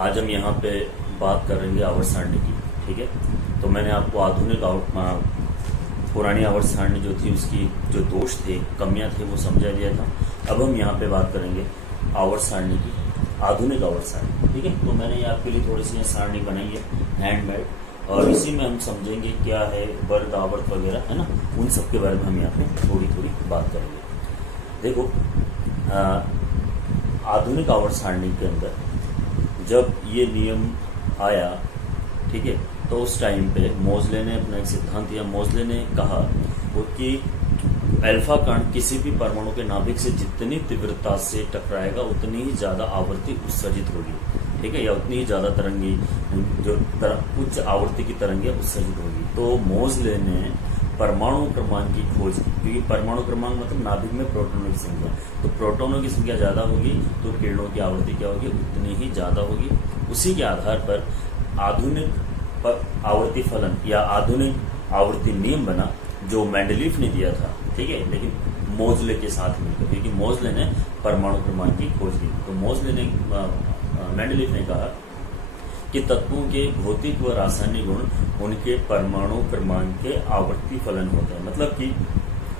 आज हम यहाँ पे बात करेंगे आवर्त सारणी की। ठीक है, तो मैंने आपको आधुनिक पुरानी आवर्त सारणी जो थी उसकी जो दोष थे, कमियां थे, वो समझा दिया था। अब हम यहाँ पे बात करेंगे आवर्त सारणी की, आधुनिक आवर्त सारणी। ठीक है, तो मैंने ये आपके लिए थोड़ी सी सारणी बनाई है हैंडमेड, और इसी में हम समझेंगे क्या है वर्ग आवर्त वगैरह, है ना, उन सब के बारे में हम यहाँ पे थोड़ी थोड़ी बात करेंगे। देखो, आधुनिक आवर्त सारणी के अंदर जब ये नियम आया, ठीक है, तो उस टाइम पे मोजले ने अपना एक सिद्धांत दिया। मोजले ने कहा वो कि अल्फा कण किसी भी परमाणु के नाभिक से जितनी तीव्रता से टकराएगा उतनी ही ज्यादा आवर्ती उत्सर्जित होगी। ठीक है, या उतनी ही ज्यादा तरंगी जो उच्च आवर्ती की तरंगे उत्सर्जित होगी। तो मोजले ने परमाणु क्रमांक की खोज की, क्योंकि परमाणु क्रमांक मतलब नाभिक में प्रोटॉनों की संख्या, तो प्रोटॉनों की संख्या ज्यादा होगी तो किरणों की आवृत्ति क्या होगी, उतनी ही ज्यादा होगी। उसी के आधार पर आधुनिक आवर्ती फलन या आधुनिक आवर्ती नियम बना, जो मेंडलीफ ने दिया था। ठीक है, लेकिन मोजले के साथ मिलकर, क्योंकि मोजले ने परमाणु क्रमांक की खोज की। तो मोजले ने मेंडलीफ ने कहा कि तत्वों के भौतिक व रासायनिक गुण उनके परमाणु क्रमांक के आवर्ती फलन होते हैं। मतलब कि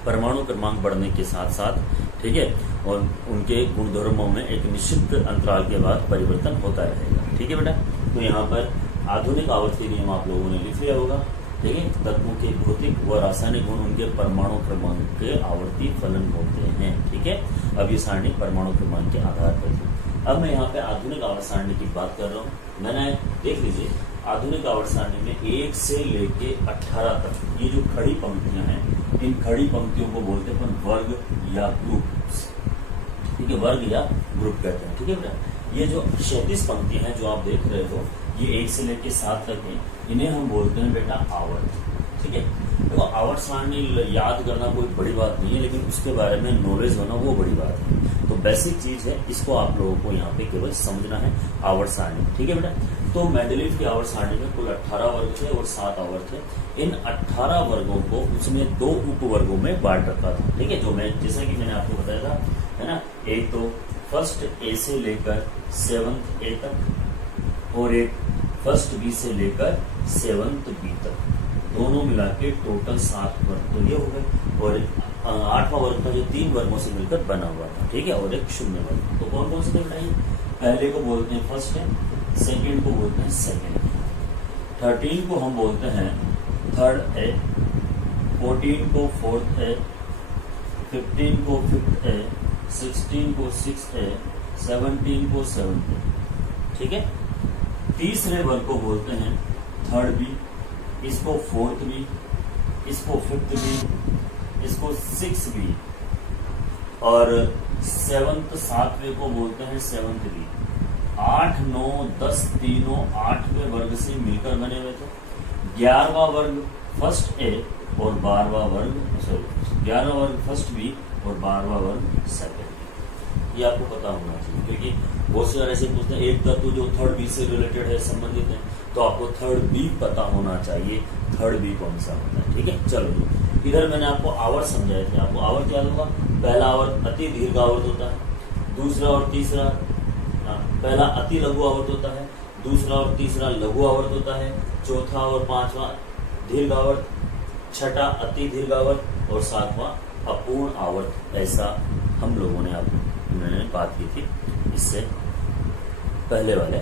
परमाणु क्रमांक बढ़ने के साथ साथ, ठीक है, और उनके गुणधर्मों में एक निश्चित अंतराल के बाद परिवर्तन होता रहेगा। ठीक है बेटा, तो यहाँ पर आधुनिक आवर्ती नियम आप लोगों ने लिख लिया होगा। ठीक है, तत्वों के भौतिक व रासायनिक गुण उनके परमाणु क्रमांक के आवर्ती फलन होते हैं। ठीक है, अब ये सारणी परमाणु क्रमांक के आधार पर थी। अब मैं यहाँ पे आधुनिक आवर्त सारणी की बात कर रहा हूँ। मैंने देख लीजिए, आधुनिक आवर्त सारणी में 1 से लेके 18 तक ये जो खड़ी पंक्तियां हैं, इन खड़ी पंक्तियों को बोलते हैं वर्ग या ग्रुप। ठीक है, वर्ग या ग्रुप कहते हैं। ठीक है बेटा, ये जो 36 पंक्तियां हैं जो आप देख रहे हो, ये 1 से लेके 7 तक है, इन्हें हम बोलते हैं बेटा आवर्त। ठीक है, देखो आवर्त सारणी याद करना कोई बड़ी बात नहीं है, लेकिन उसके बारे में नॉलेज होना वो बड़ी बात है। तो बेसिक चीज है, इसको आप लोगों को यहाँ पे केवल समझना है, आवर्त सारणी। ठीक है बेटा, तो मेंडलीफ की आवर्त सारणी में कुल 18 वर्ग थे और 7 आवर्त थे। इन 18 वर्गों को उसने 2 उपवर्गों में बांट रखा था। ठीक है, जो मैं जैसा कि मैंने आपको बताया था, है ना, एक तो फर्स्ट ए से लेकर 7th ए तक, और एक फर्स्ट बी से लेकर 7th बी तक, दोनों मिला के टोटल 7 वर्ग तो ये हो गए, और 8वां वर्ग का जो 3 वर्गों से मिलकर बना हुआ था। ठीक है, और एक शून्य वर्ग। तो कौन कौन से थे बताइए? पहले को बोलते हैं फर्स्ट है, सेकेंड को बोलते हैं सेकेंड, 13 को हम बोलते हैं थर्ड ए, 14 को फोर्थ ए, 15 को फिफ्थ ए, 16 को 6th ए, 17 को 7th ए। ठीक है, तीसरे वर्ग को बोलते हैं थर्ड बी, इसको फोर्थ बी, इसको फिफ्थ बी, इसको 6th बी, और 7th 7वें को बोलते हैं 7th बी। 8, 9, 10 तीनों 8वें वर्ग से मिलकर बने हुए थे। 11वां वर्ग फर्स्ट ए और 12वां वर्ग, सॉरी 11वां वर्ग फर्स्ट बी और 12वां वर्ग सेकेंड बी। ये आपको पता होना चाहिए, क्योंकि बहुत से ऐसे पूछते हैं एक तत्व जो थर्ड बी से रिलेटेड है, संबंधित है, तो आपको थर्ड बी पता होना चाहिए, थर्ड बी कौन सा होता है। ठीक है, चलो इधर मैंने आपको आवर्त समझाए थे। आपको आवर्त याद होगा, पहला आवर्त अति दीर्घ आवर्त होता है, दूसरा और तीसरा, पहला अति लघु आवर्त होता है, दूसरा और तीसरा लघु आवर्त होता है, चौथा और 5वां दीर्घ आवर्त, छठा अति दीर्घ आवर्त, और 7वां अपूर्ण आवर्त। ऐसा हम लोगों ने मैंने बात की थी इससे पहले वाले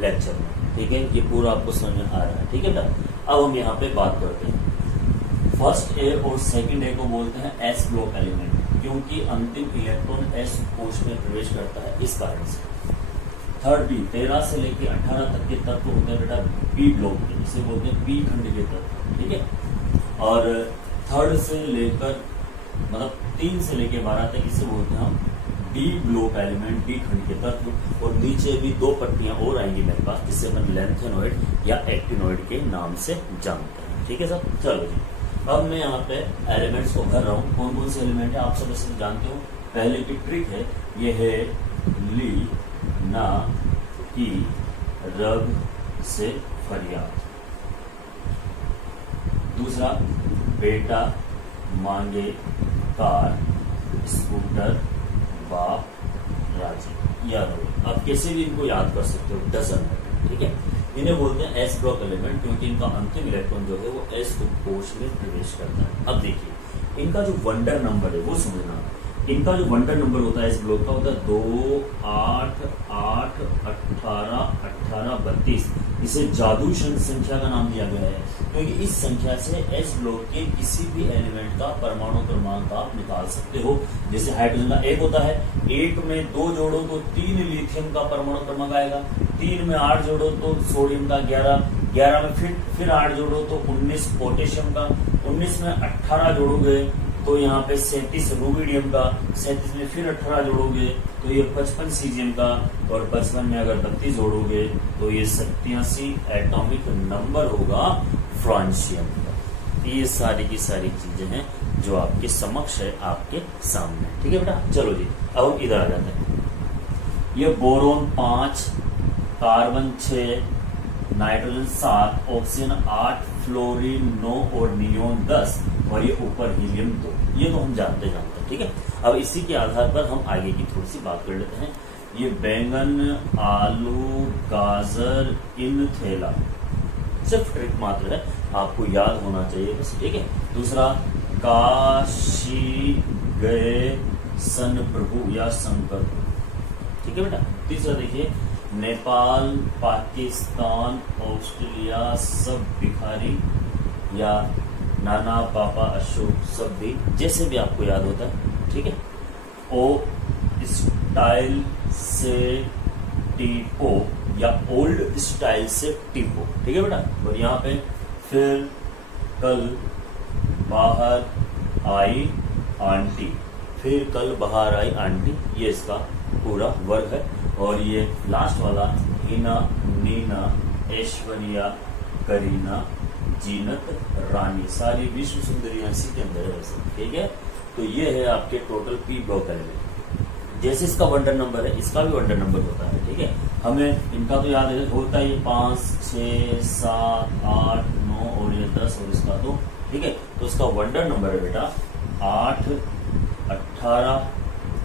लेक्चर में। ठीक है, ये पूरा आपको समझ में आ रहा है। ठीक है बेटा, अब हम यहाँ पे बात करते हैं। फर्स्ट ए और सेकंड ए को बोलते हैं एस ब्लॉक एलिमेंट, क्योंकि अंतिम इलेक्ट्रॉन एस कोश में प्रवेश करता है, इस कारण से। थर्ड बी 13 से लेकर 18 तक के तत्व होते हैं बेटा बी ब्लॉक के, जिसे बोलते हैं बी खंड के तत्व। ठीक है, और थर्ड से लेकर मतलब 3 से लेकर 12 तक इसे बोलते हैं हम डी ब्लॉक एलिमेंट, डी खंड के तत्व। और नीचे भी 2 पट्टियां और आएंगी मेरे पास, जिसे अपन लेंथेनॉइड या एक्टिनॉइड के नाम से जानते हैं। ठीक है सर, चलो जी, अब मैं यहाँ पे एलिमेंट्स को भर रहा हूँ। कौन कौन से एलिमेंट है आप सब ऐसे जानते हो। पहले की ट्रिक है, ये है ली ना की रग से फरियाद। दूसरा, बेटा मांगे कार, स्कूटर, बाप राजी। याद होगा, आप कैसे भी इनको याद कर सकते हो, डजन मैटर, ठीक है। इन्हें बोलते हैं एस ब्लॉक एलिमेंट, क्योंकि इनका अंतिम इलेक्ट्रॉन जो है वो एस कोश में प्रवेश करता है। अब देखिए इनका जो वंडर नंबर है वो समझना, इनका जो वंडर नंबर होता है इस ब्लॉक का होता है 2, 8, 8, 18, 18, 32। इसे जादू संख्या का नाम दिया गया है, क्योंकि इस संख्या से एस ब्लॉक के किसी भी एलिमेंट का परमाणु क्रमांक आप निकाल सकते हो। जैसे हाइड्रोजन का 1 होता है, 1 में 2 जोड़ो तो 3 लिथियम का परमाणु क्रमांक आएगा, 3 में 8 जोड़ो तो सोडियम का 11, 11 में फिर 8 जोड़ो तो 19 पोटेशियम का, 19 में 18 जोड़ोगे तो यहाँ पे 37 रूबिडियम का, 37 में फिर 18 जोड़ोगे तो ये 55 सीजियम का, और 55 में अगर 32 जोड़ोगे तो ये 87 एटॉमिक नंबर होगा फ्रांशियम का। ये सारी की सारी चीजें हैं जो आपके समक्ष है, आपके सामने, ठीक है बेटा। चलो जी अब हम इधर आ जाते हैं। ये boron 5, carbon 6, nitrogen 7, oxygen 8, fluorine 9 और नियोन 10, और ये ऊपर हीलियम 2। ये तो हम जानते हैं, ठीक है। अब इसी के आधार पर हम आगे की थोड़ी सी बात कर लेते हैं। ये बैंगन, आलू, गाजर, इन थैला, सिर्फ ट्रिक मात्र है, आपको याद होना चाहिए बस, ठीक है। दूसरा काशी गए सन प्रभु या शंकर प्रभु, ठीक है बेटा। तीसरा देखिए नेपाल, पाकिस्तान, ऑस्ट्रेलिया सब भिखारी या नाना पापा अशोक सब भी, जैसे भी आपको याद होता है, ठीक है। ओ स्टाइल से टीपो या ओल्ड स्टाइल से टीपो, ठीक है बेटा। और यहाँ पे फिर कल बाहर आई आंटी, फिर कल बाहर आई आंटी, ये इसका पूरा वर्ग है। और ये लास्ट वाला हिना, नीना, ऐश्वर्या, करीना, जीनत, रानी, सारी विश्व सुंदरियां इसी के अंदर है, ठीक है। तो ये है आपके टोटल पी ब्लॉक एलिमेंट। जैसे इसका वंडर नंबर है, इसका भी वंडर नंबर होता है, ठीक है। हमें इनका तो याद है, होता है ये 5, 6, 7, 8, 9 और ये 10 और इसका 2, ठीक है। तो इसका वंडर नंबर है बेटा 8, 18,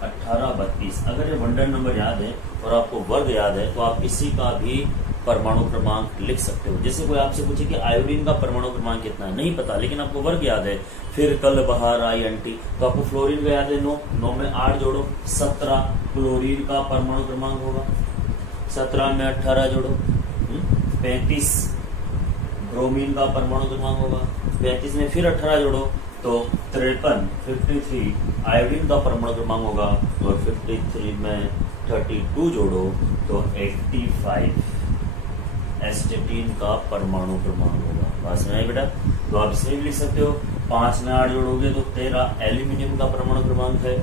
18, 32। अगर ये वंडर नंबर याद है और आपको वर्ग याद है तो आप इसी का भी परमाणु क्रमांक लिख सकते हो। जैसे कोई आपसे पूछे कि आयोडीन का परमाणु क्रमांक कितना है, नहीं पता, लेकिन आपको वर्ग याद है, फिर कल बाहर आई आंटी, तो आपको फ्लोरीन का याद है 9, 9 में 8 जोड़ो 17 क्लोरीन का परमाणु क्रमांक होगा, 17 में 18 जोड़ो 35 ब्रोमीन का परमाणु क्रमांक होगा, 35 में फिर 18 जोड़ो तो 53 53 आयोडीन का परमाणु क्रमांक होगा, और 53 में 32 जोड़ो तो 85 एस्टेटीन का परमाणु क्रमांक होगा। बात समझ बेटा। तो आप इसे भी लिख सकते हो, 5 में 8 जोड़ोगे तो 13 एल्यूमिनियम का परमाणु क्रमांक है,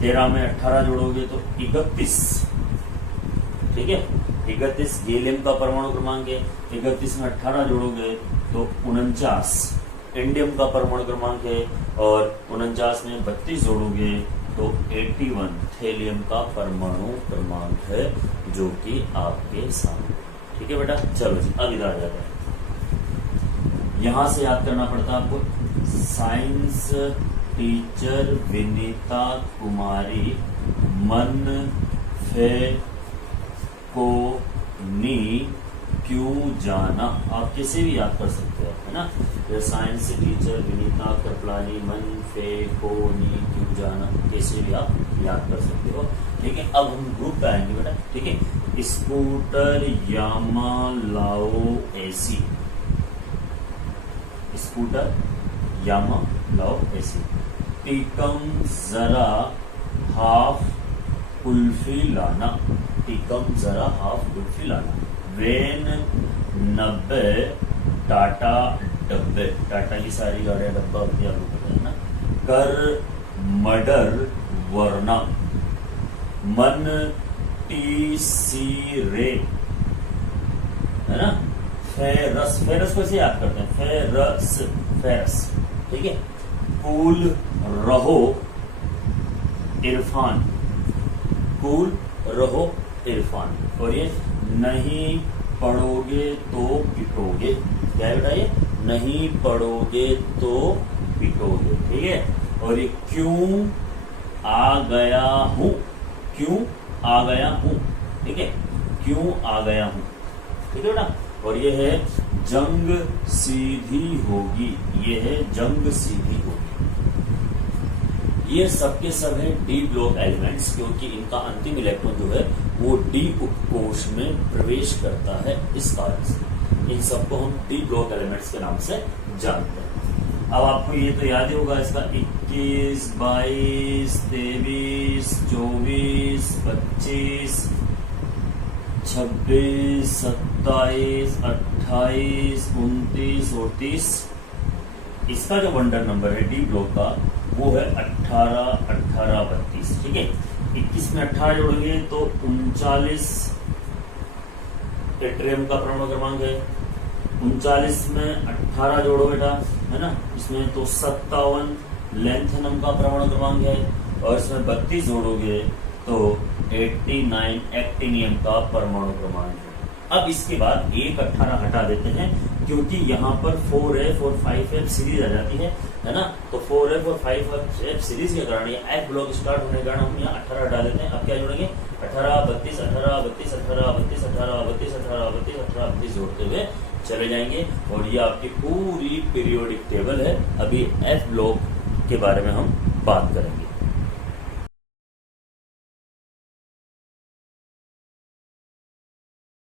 13 में 18 जोड़ोगे तो 31, ठीक है, 31 गैलियम का परमाणु क्रमांक है, 31 में 18 जोड़ोगे तो 49 इंडियम का परमाणु क्रमांक है, और 49 में 32 जोड़ोगे तो 81 थेलियम का परमाणु क्रमांक है, जो कि आपके सामने, ठीक है बेटा। चलो जी अब इधर आ जाते हैं। यहां से याद करना पड़ता है आपको, साइंस टीचर विनीता कुमारी मन फे को नी क्यों जाना, आप किसे भी याद कर सकते हो, है ना। तो साइंस टीचर विनीता कृपलानी मन फे को नी क्यों जाना, कैसे भी आप याद कर सकते हो, ठीक है। अब हम ग्रुप पे आएंगे बेटा, ठीक है। स्कूटर यामा लाओ एसी, स्कूटर यामा लाओ एसी। टीकम जरा हाफ कुल्फी लाना, टीकम जरा हाफ कुल्फी लाना। वेन 90 टाटा डब्बे, टाटा की सारी गाड़ियां डब्बा होती है, आपको पता है ना। कर मर्डर वरना, मन टी सी रे, है ना। फेरस, फेरस को ऐसे याद करते हैं, फेरस, फेरस, ठीक है। कूल रहो इरफान, कूल रहो इरफान। और ये नहीं पढ़ोगे तो पिटोगे, क्या है बेटा, ये नहीं पढ़ोगे तो पिटोगे, ठीक है। और ये क्यों आ गया हूं, क्यों आ गया हूं, ठीक है, क्यों आ गया हूं, ठीक है बेटा। और ये है जंग सीधी होगी, ये है जंग सीधी होगी। ये सब के सब है डी ब्लॉक एलिमेंट्स, क्योंकि इनका अंतिम इलेक्ट्रॉन जो है वो डी उपकोष में प्रवेश करता है, इस कारण से इन सबको हम डी ब्लॉक एलिमेंट्स के नाम से जानते हैं। अब आपको ये तो याद ही होगा, इसका 21, 22, 23, 24, 25, 26, 27, 28, 29 और 30। इसका जो वंडर नंबर है डी ब्लॉक का वो है 18, 18, 32, ठीक है। 21 में 18 जोड़ेंगे तो 39 ट्रिटियम का परमाणु क्रमांक है। 39 में 18 जोड़ो बेटा, है ना, इसमें तो 57 लैंथेनम का परमाणु क्रमांक है, और इसमें 32 जोड़ोगे तो 89 एक्टिनियम का परमाणु क्रमांक है। अब इसके बाद एक 18 हटा देते हैं, क्योंकि यहाँ पर 4F और 5F सीरीज आ जाती है ना, तो 4F और 5F सीरीज के कारण ये F ब्लॉक स्टार्ट होने के कारण हम यहाँ 18 हटा देते हैं। अब क्या जोड़ेंगे, 18, 32, 18, 32, 18, 32, 18, 32, 18, 32, 18, 32 जोड़ते हुए चले जाएंगे, और ये आपकी पूरी पीरियोडिक टेबल है। अभी F ब्लॉक के बारे में हम बात करेंगे।